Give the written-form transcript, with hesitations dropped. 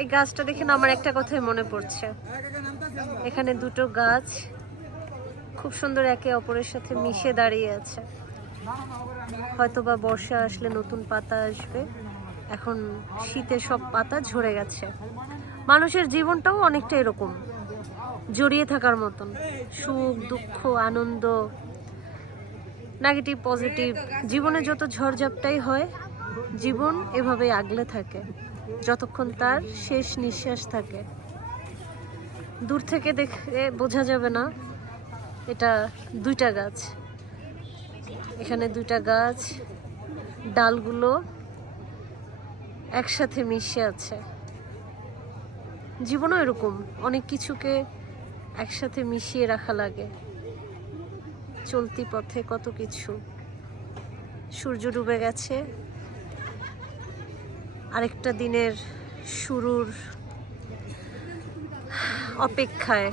এই গাছটা দেখে না আমার একটা কথাই মনে পড়ছে। এখানে দুটো গাছ খুব সুন্দর একে অপরের সাথে মিশে দাঁড়িয়ে আছে। হয়তোবা বর্ষা আসলে নতুন পাতা আসবে। এখন শীতে সব পাতা ঝরে গেছে। মানুষের জীবনটাও অনেকটা এরকম, জড়িয়ে থাকার মতন। সুখ, দুঃখ, আনন্দ, নেগেটিভ, পজিটিভ, জীবনে যত ঝড়ঝাপটাই হয়, জীবন এভাবেই আগলে থাকে যতক্ষণ তার শেষ নিঃশ্বাস থাকে। দূর থেকে দেখে বোঝা যাবে না এটা দুইটা গাছ। এখানে দুইটা গাছ, ডালগুলো একসাথে মিশে আছে। জীবনও এরকম, অনেক কিছুকে একসাথে মিশিয়ে রাখা লাগে। চলতি পথে কত কিছু। সূর্য ডুবে গেছে, আরেকটা দিনের শুরুর অপেক্ষায়।